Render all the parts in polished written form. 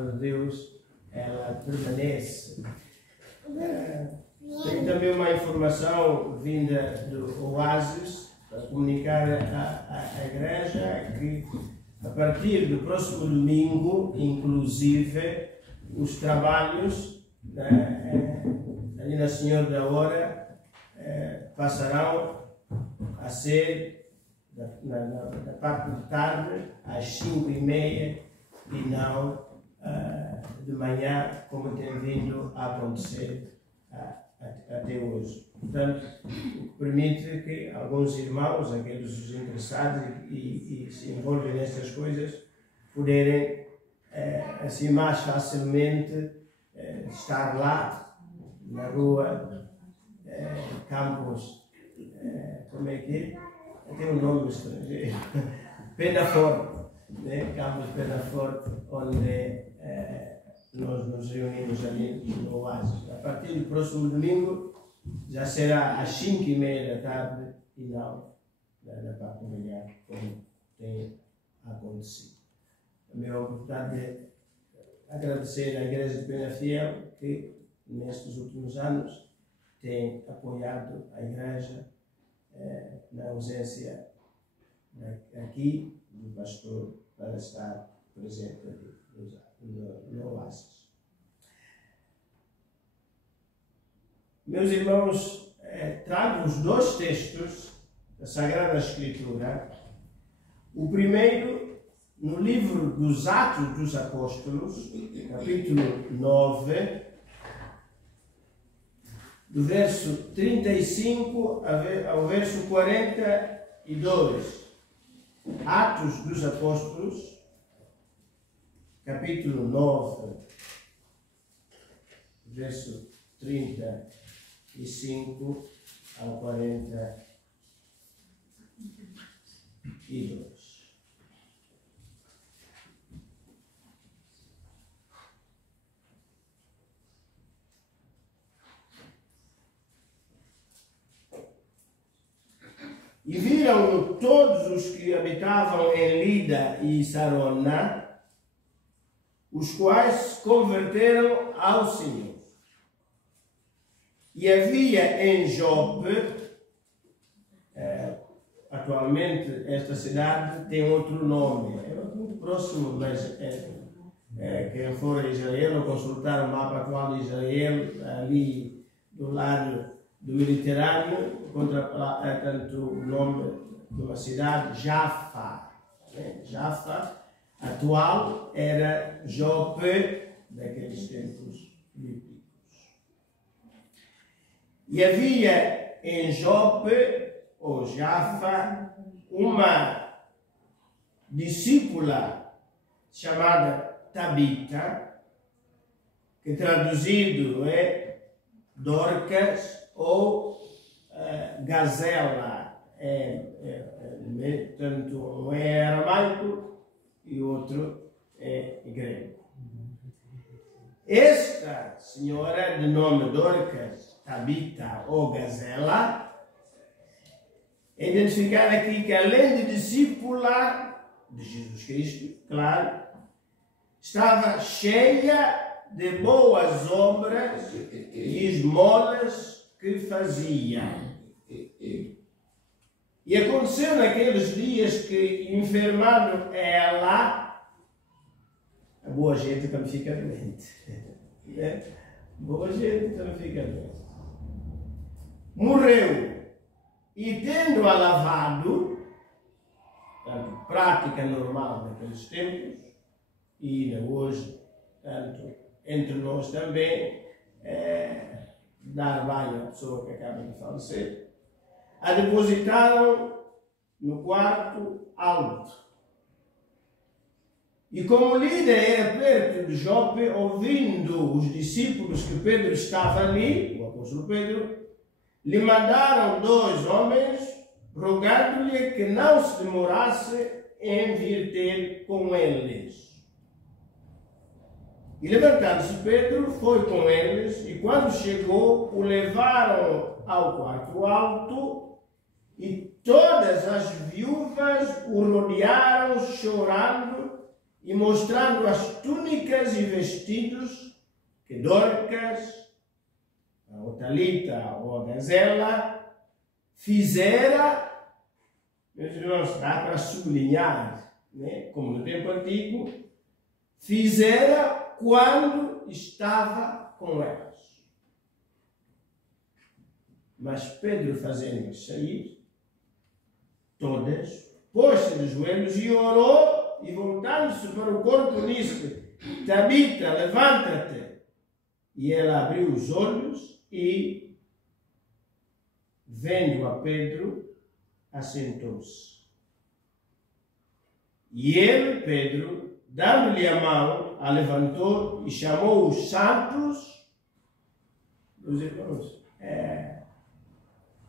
de Deus, ela permanece. Tenho também uma informação vinda do Oasis para comunicar à igreja que a partir do próximo domingo, inclusive, os trabalhos ali na Senhor da Hora passarão a ser da parte de tarde às 5h30 e não de manhã, como tem vindo a acontecer até hoje. Portanto, o que permite que alguns irmãos, aqueles interessados e se envolvem nestas coisas, poderem assim mais facilmente estar lá na rua Campos, como é que é? Tem um nome estrangeiro, Penaforte, né? Campos Penaforte, onde nós nos reunimos ali no Oasis. A partir do próximo domingo já será às 5h30 da tarde e não na parte da manhã, como tem acontecido. A minha oportunidade é agradecer à Igreja de Penafiel que nestes últimos anos tem apoiado a Igreja na ausência aqui do pastor para estar presente aqui no Oasis. Meus irmãos, trago os dois textos da Sagrada Escritura. O primeiro, no livro dos Atos dos Apóstolos, capítulo 9, do verso 35 ao verso 42. Atos dos Apóstolos, capítulo 9, verso 35 ao 42. E viram-no todos os que habitavam em Lida e Sarona, os quais se converteram ao Senhor. E havia em Jope, atualmente esta cidade tem outro nome, é muito próximo, mas quem for a Israel ou consultar o mapa atual de Israel, ali do lado do Mediterrâneo, encontra tanto o nome de uma cidade, Jaffa. Jaffa atual era Jope daqueles tempos bíblicos. E havia em Jope, ou Jaffa, uma discípula chamada Tabita, que traduzido é Dorcas ou Gazela, tanto um é aramaico e o outro é grego. Esta senhora, de nome Dorcas, Tabita ou Gazela, é identificada aqui que, além de discípula de Jesus Cristo, claro, estava cheia de boas obras e esmolas que fazia. E aconteceu naqueles dias que, enfermando ela, a boa gente também fica doente. Boa gente também fica doente. Morreu. E tendo-a lavado, tanto prática normal naqueles tempos, e ainda hoje, tanto entre nós também, dar banho à pessoa que acaba de falecer, a depositaram no quarto alto. E como Lida era perto de Jope, ouvindo os discípulos que Pedro estava ali, o apóstolo Pedro, lhe mandaram 2 homens, rogando-lhe que não se demorasse em vir ter com eles. E levantando-se Pedro, foi com eles, e quando chegou, o levaram ao quarto alto, e todas as viúvas o rodearam chorando, e mostrando as túnicas e vestidos que Dorcas, ou Talita ou a Gazela fizera, meus irmãos, dá para sublinhar, né? Como no tempo antigo, fizera quando estava com elas. Mas Pedro, fazendo-as sair, todas, pôs-se de joelhos e orou, e voltando-se para o corpo disse: Tabita, levanta-te. E ela abriu os olhos e, vendo a Pedro, assentou-se. E ele, Pedro, dando-lhe a mão, a levantou e chamou os santos. Os irmãos,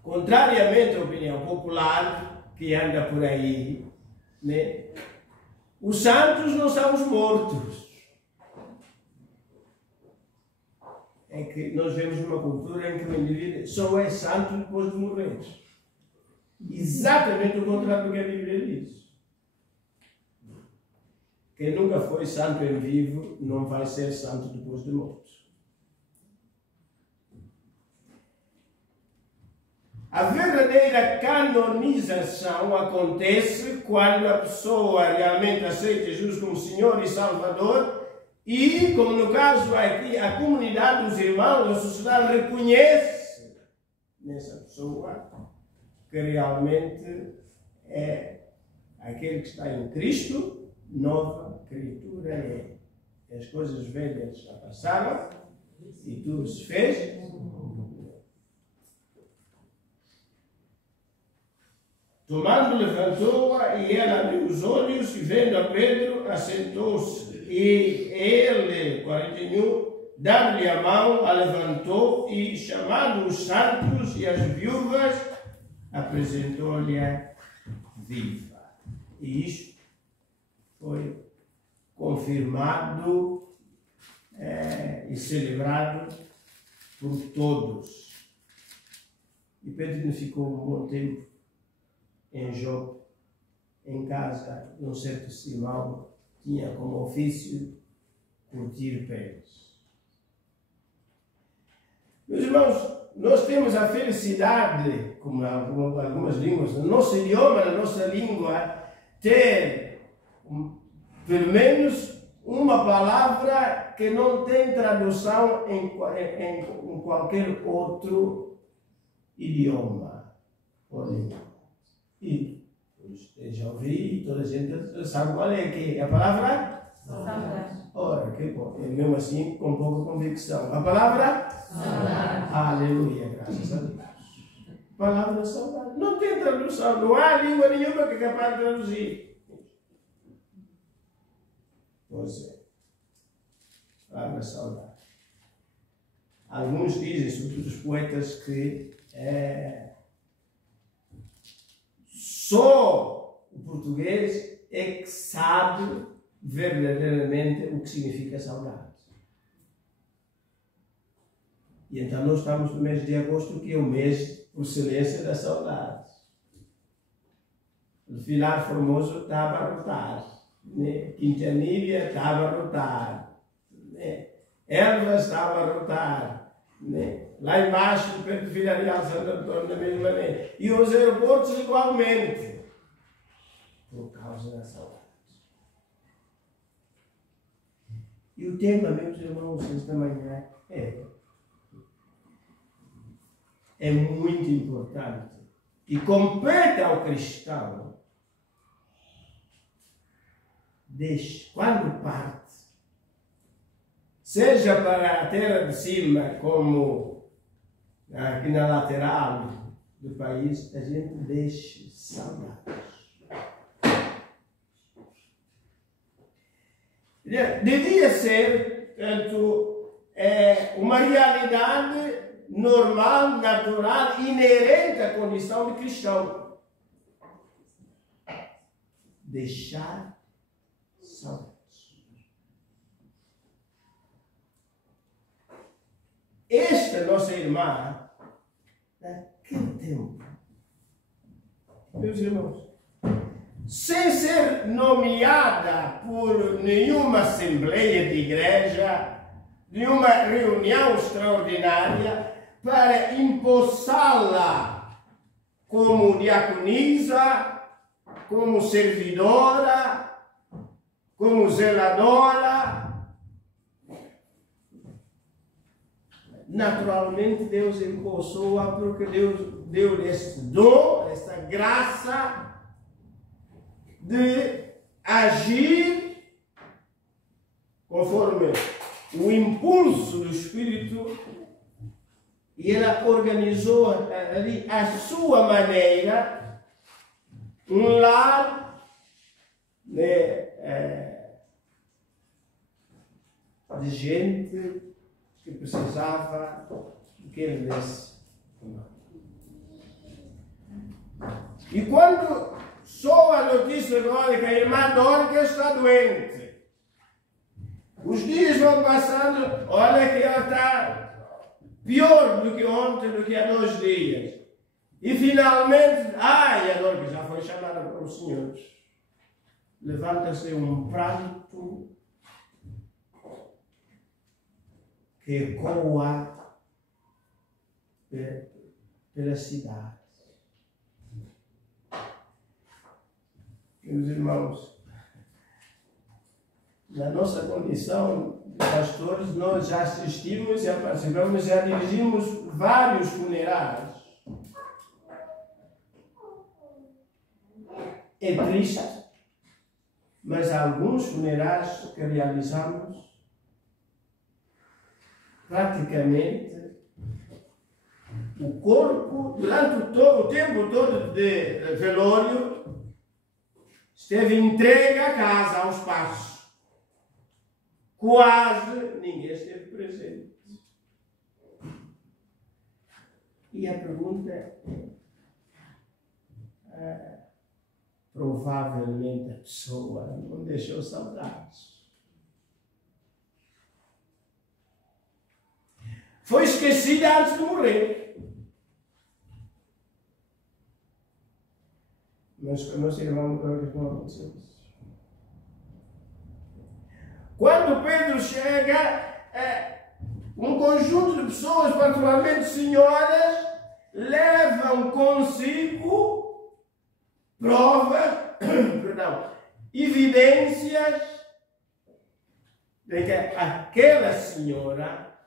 contrariamente à opinião popular que anda por aí, né? Os santos não são os mortos. É que nós vemos uma cultura em que o indivíduo só é santo depois de morrer. Exatamente o contrário do que a Bíblia diz. Quem nunca foi santo em vivo não vai ser santo depois de morto. A verdadeira canonização acontece quando a pessoa realmente aceita Jesus como Senhor e Salvador e, como no caso aqui, a comunidade dos irmãos, a sociedade reconhece nessa pessoa que realmente é aquele que está em Cristo, nova criatura é. As coisas velhas já passaram e tudo se fez. Tomando, levantou-a e ela abriu os olhos e vendo a Pedro, assentou-se. E ele, 41, dando-lhe a mão, a levantou e, chamando os santos e as viúvas, apresentou-lhe a viva. E isto foi confirmado e celebrado por todos. E Pedro não ficou um bom tempo em Jope, em casa de um certo Simão, tinha como ofício curtir pés. Meus irmãos, nós temos a felicidade, como algumas línguas, no nosso idioma, na nossa língua, ter pelo menos uma palavra que não tem tradução em qualquer outro idioma ou língua. E já ouvi, toda a gente sabe qual é que a palavra? Saudade. Ora, que bom. E mesmo assim, com pouca convicção. A palavra? Saudade. Aleluia, graças a Deus. Palavra saudade. Não tem tradução, não há língua nenhuma que é capaz de traduzir. Pois é. Palavra saudade. Alguns dizem, sobretudo os poetas, que só o português é que sabe verdadeiramente o que significa saudade. E então nós estamos no mês de agosto, que é o mês por excelência da saudade. O Vilar Formoso está a abarrotar, né? Quintanilha está a abarrotar, né? Elvas está a abarrotar, né? Lá embaixo, perto de Vila Real, Santo Antônio, da mesma maneira. E os aeroportos igualmente. Por causa da saudade. E o tema, meus irmãos, esta manhã é muito importante. E compete ao cristão, quando parte, seja para a terra de cima, como aqui na lateral do país, a gente deixe saudades. Devia ser, portanto, uma realidade normal, natural, inerente à condição de cristão. Deixar saudades. Esta nossa irmã, naquele tempo, meus irmãos, sem ser nomeada por nenhuma assembleia de igreja, nenhuma reunião extraordinária, para empossá-la como diaconisa, como servidora, como zeladora. Naturalmente, Deus empossou-a porque Deus deu-lhe este dom, esta graça de agir conforme o impulso do Espírito, e ela organizou ali à sua maneira um lar de gente que precisava que ele desse. E quando soa a notícia agora que a irmã Dorcas está doente, os dias vão passando, olha que ela está pior do que ontem, do que há 2 dias. E finalmente, a Dorcas já foi chamada para os senhores. Levanta-se um pranto que ecoa pela cidade. Meus irmãos, na nossa condição de pastores, nós já assistimos, já participamos, já dirigimos vários funerais. É triste, mas há alguns funerais que realizamos, praticamente, o corpo, durante o tempo todo de velório, esteve entregue à casa, aos passos. Quase ninguém esteve presente. E a pergunta é, provavelmente a pessoa não deixou saudades. Foi esquecida antes de morrer. Mas com o nosso irmão Dorcas não aconteceu isso. Quando Pedro chega, um conjunto de pessoas, particularmente senhoras, levam consigo provas, evidências de que aquela senhora,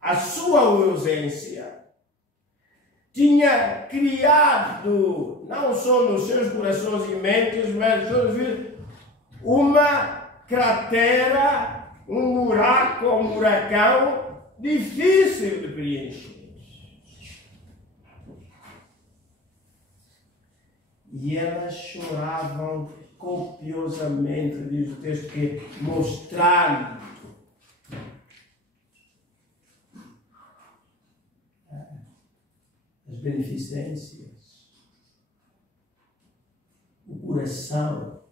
a sua ausência, tinha criado, não só nos seus corações e mentes, mas uma cratera, um buraco, um buracão difícil de preencher. E elas choravam copiosamente, diz o texto, que mostrando as beneficências, o coração,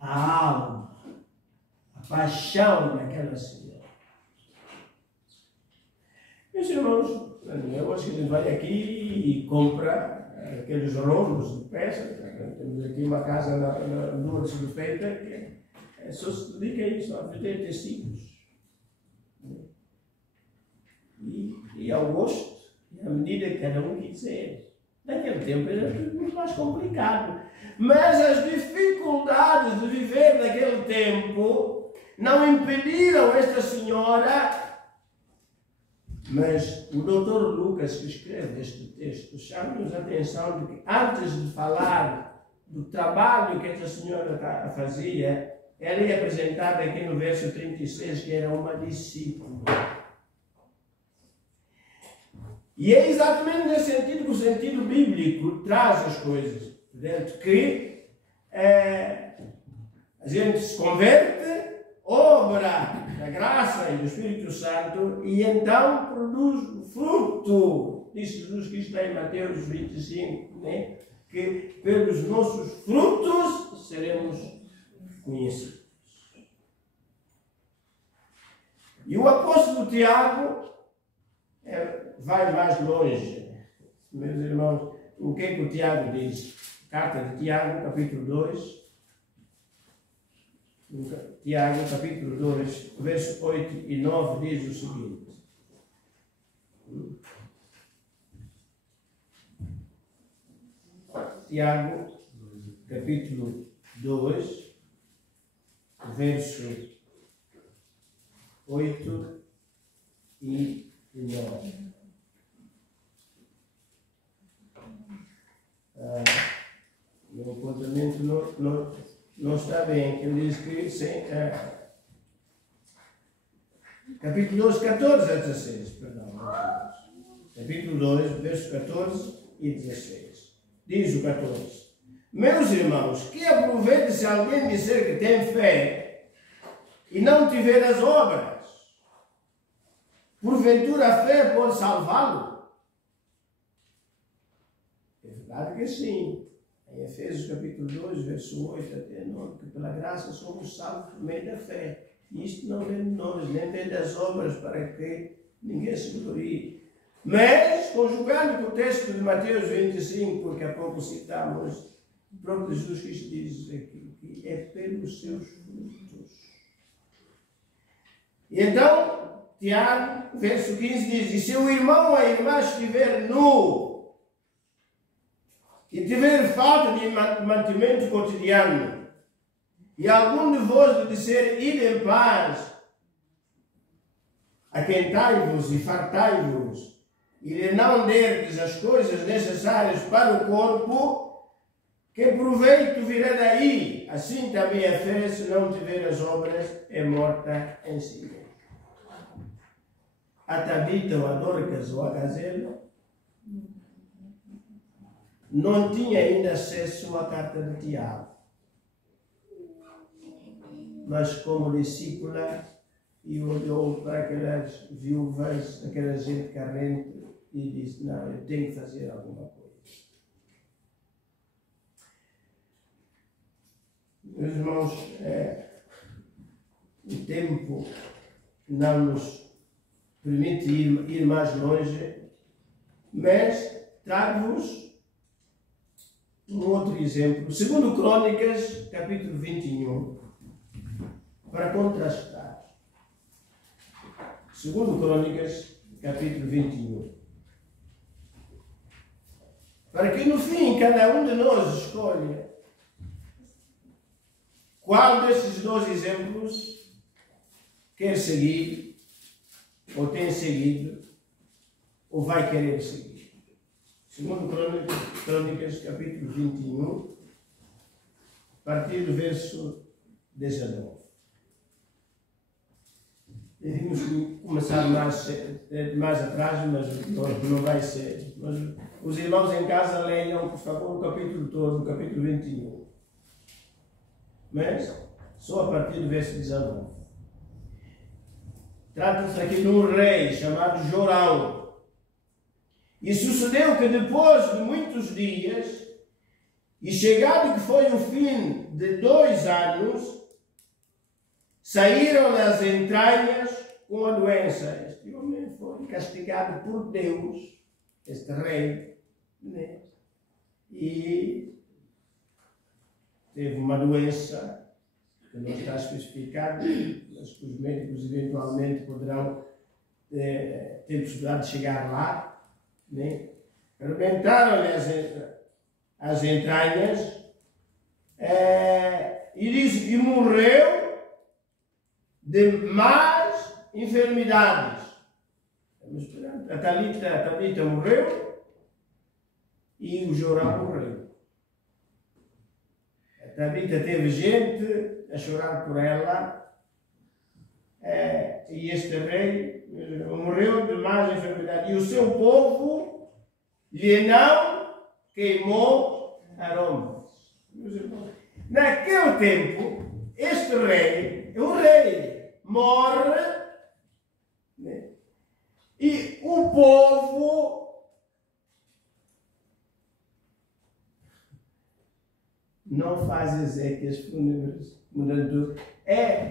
a alma, a paixão daquela senhora. Meus irmãos, eu acho que a gente vai aqui e compra aqueles rolos de peças. Temos aqui uma casa na Rua de Suspeita que só se dedica a isso, a vender tecidos. E ao gosto, e à medida que cada um quiser. Naquele tempo era tudo muito mais complicado. Mas as dificuldades de viver naquele tempo não impediram esta senhora. Mas o Dr. Lucas, que escreve este texto, chama-nos a atenção de que, antes de falar do trabalho que esta senhora fazia, ela é apresentada aqui no verso 36, que era uma discípula. E é exatamente nesse sentido que o sentido bíblico traz as coisas. Portanto, que a gente se converte, obra da graça e do Espírito Santo, e então produz fruto. Diz Jesus que está em Mateus 25, né? Que pelos nossos frutos seremos conhecidos. E o apóstolo Tiago vai mais longe. Meus irmãos, o que é que o Tiago diz? Carta de Tiago, capítulo 2. Tiago, capítulo 2, verso 8 e 9, diz o seguinte. Tiago, capítulo 2, verso 8 e 9. O apontamento não está bem. Ele diz que capítulo 2, 14 a 16. Perdão. Capítulo 2, verso 14 e 16. Diz o 14. Meus irmãos, que aproveite se alguém disser que tem fé e não tiver as obras? Porventura a fé pode salvá-lo? É verdade que sim. Em Efésios capítulo 2, verso 8 até 9, que pela graça somos salvos por meio da fé. E isto não vem de nós, nem vem das obras, para que ninguém se glorie. Mas, conjugando com o texto de Mateus 25, porque há pouco citamos, o próprio Jesus Cristo diz aqui, que é pelos seus frutos. E então, Tiago, verso 15 diz, e se o irmão ou a irmã estiver nu, e tiver falta de mantimento cotidiano, e algum de vós lhe disser, ide em paz, aquentai-vos e fartai-vos, e lhe não derdes as coisas necessárias para o corpo, que proveito virá daí? Assim também a fé, se não tiver as obras, é morta em si mesma. A Tabita, ou a Dorcas, ou a Gazela, não tinha ainda acesso à carta de Tiago. Mas como discípula, e olhou para aquelas viúvas, aquela gente carente, e disse, não, eu tenho que fazer alguma coisa. Meus irmãos, o tempo não nos permite ir mais longe, mas trago-vos um outro exemplo. Segundo Crônicas, capítulo 21, para contrastar. Segundo Crônicas, capítulo 21. Para que no fim cada um de nós escolha qual desses dois exemplos quer seguir, ou tem seguido, ou vai querer seguir. Segundo Crônicas, capítulo 21, a partir do verso 19. Devíamos começar mais atrás, mas não vai ser. Mas os irmãos em casa leiam, por favor, o capítulo todo, o capítulo 21. Mas só a partir do verso 19. Trata-se aqui de um rei chamado Jorão. E sucedeu que depois de muitos dias, e chegado que foi o fim de 2 anos, saíram nas entranhas com a doença. Este homem foi castigado por Deus, este rei, né? E teve uma doença que não está especificada, mas que os médicos eventualmente poderão ter possibilidade de chegar lá, né? Arrebentaram-lhe as entranhas, e diz que morreu de más enfermidades. A Tabita morreu e o Jorão morreu. A Tabita teve gente a chorar por ela, e este rei morreu de más enfermidades. E o seu povo lhe não queimou aromas. Naquele tempo, este rei, o rei morre, né? E o povo não faz exéquias fúnebres,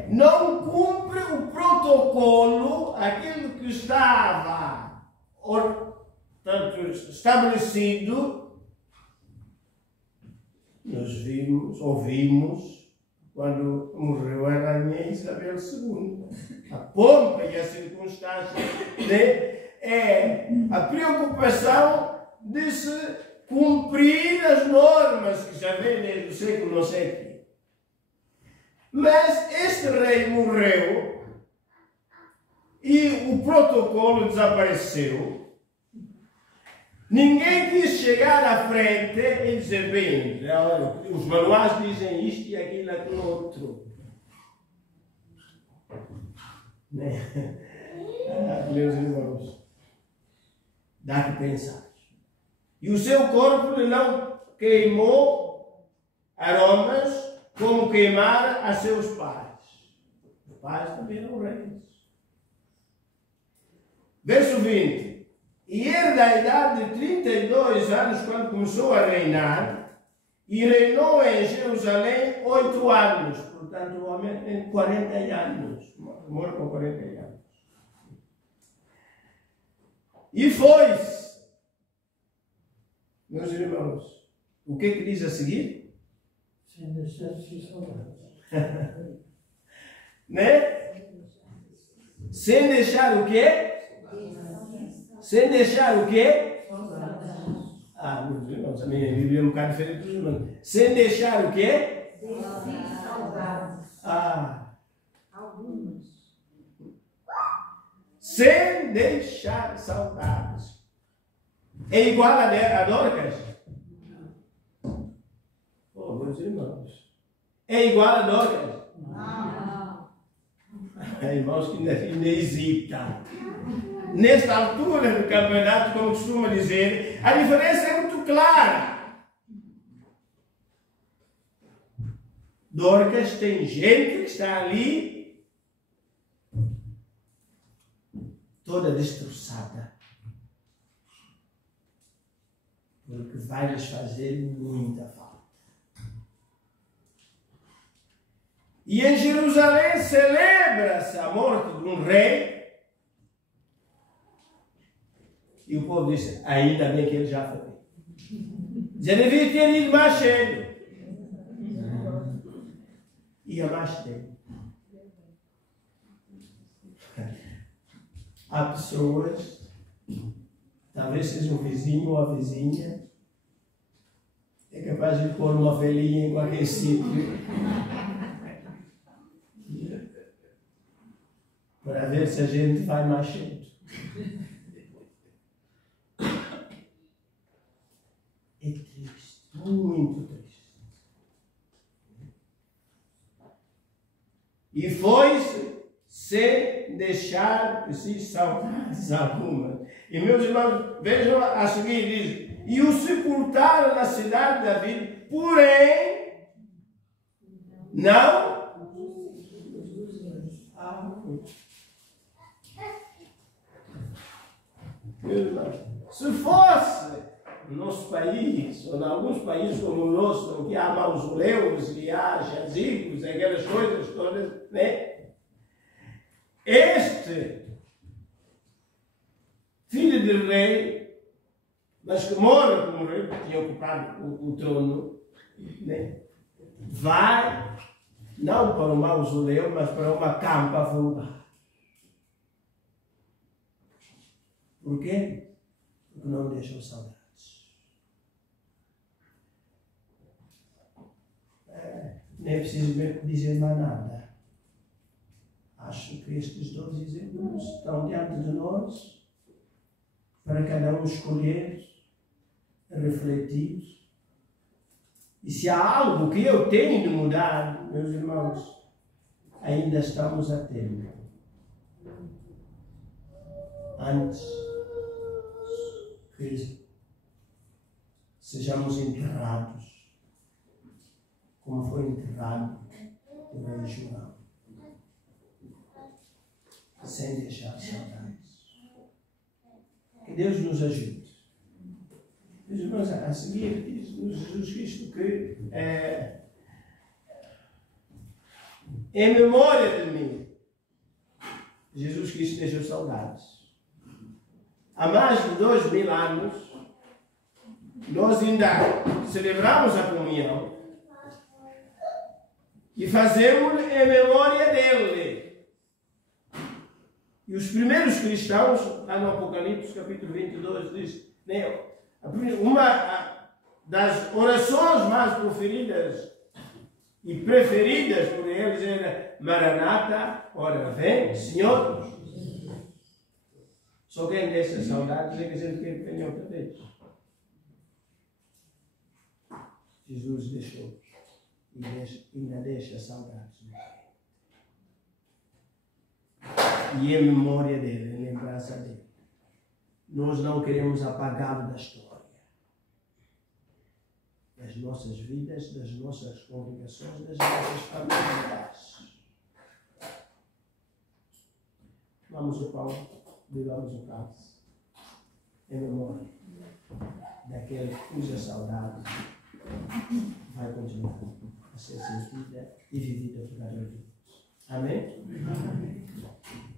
não cumpre o protocolo, aquilo que estava estabelecido nós ouvimos, quando morreu a rainha Isabel II. A pompa e a circunstância, né, é a preocupação de se cumprir as normas que já vem desde o século não sei quê. Mas este rei morreu e o protocolo desapareceu. Ninguém quis chegar à frente e dizer, bem, olha, os manuais dizem isto e aquilo, aquilo outro. Meus irmãos, dá que pensar. E o seu corpo não queimou aromas como queimar a seus pais. Os pais também eram reis. Verso 20. E ele, da idade de 32 anos, quando começou a reinar, e reinou em Jerusalém 8 anos. Portanto, o homem tem 40 anos. Morreu com 40 anos. E foi-se. Meus irmãos, o que é que diz a seguir? Sem deixar de ser saudades. Né? Sem deixar o quê? Sem deixar o quê? Ah, meus irmãos, a minha Bíblia é um bocado diferente dos irmãos. Sem deixar o quê? Ah. Algumas. Sem deixar saudades. É igual a Dorcas? Oh, meus irmãos. É igual a Dorcas? Não. Há irmãos que ainda hesitam. Nesta altura do campeonato, como costuma dizer, a diferença é muito clara. Dorcas tem gente que está ali toda destroçada. Porque vai lhes fazer muita falta. E em Jerusalém celebra-se a morte de um rei. E o povo disse, ainda bem que ele já foi. Já devia ter ido mais cedo. Ia mais cedo. Há pessoas, talvez seja um vizinho ou a vizinha, é capaz de pôr uma velhinha em qualquer sítio para ver se a gente vai mais cedo. É triste, muito triste. E foi-se sem deixar de si saudades alguma. E meus irmãos, vejam a seguir, diz, e o sepultaram na cidade de Davi, porém, não. Meus irmãos, se fosse no nosso país, ou em alguns países como o nosso, que há mausoleus e há jazigos, aquelas coisas todas, né? Este filho de rei, mas que morre como rei, porque tinha ocupado o trono, né? Vai, não para um mausoléu, mas para uma campa vulgar. Por quê? Porque não deixam saudades. Nem é preciso dizer mais nada. Acho que estes dois exemplos estão diante de nós para cada um escolher, refletir. E se há algo que eu tenho de mudar, meus irmãos, ainda estamos a tempo. Antes que sejamos enterrados, como foi enterrado o rei João, sem deixar saudades. Que Deus nos ajude. Meus irmãos, a seguir diz-nos Jesus Cristo que em memória de mim, Jesus Cristo deixou saudades. Há mais de 2000 anos, nós ainda celebramos a comunhão e fazemos em memória dele. E os primeiros cristãos, lá no Apocalipse, capítulo 22, diz, né, uma das orações mais proferidas e preferidas por eles era Maranata, ora vem, Senhor. Se alguém deixa saudades, é que a gente quer que venha outra vez. Jesus deixou e ainda deixa saudades. E em memória dele, em lembrança dele. Nós não queremos apagá-lo da história. Das nossas vidas, das nossas congregações, das nossas famílias. Vamos ao pão, bebamos o cálice, em memória daquele cuja saudade vai continuar a ser sentida e vivida por cada um de nós. Amém? Amém.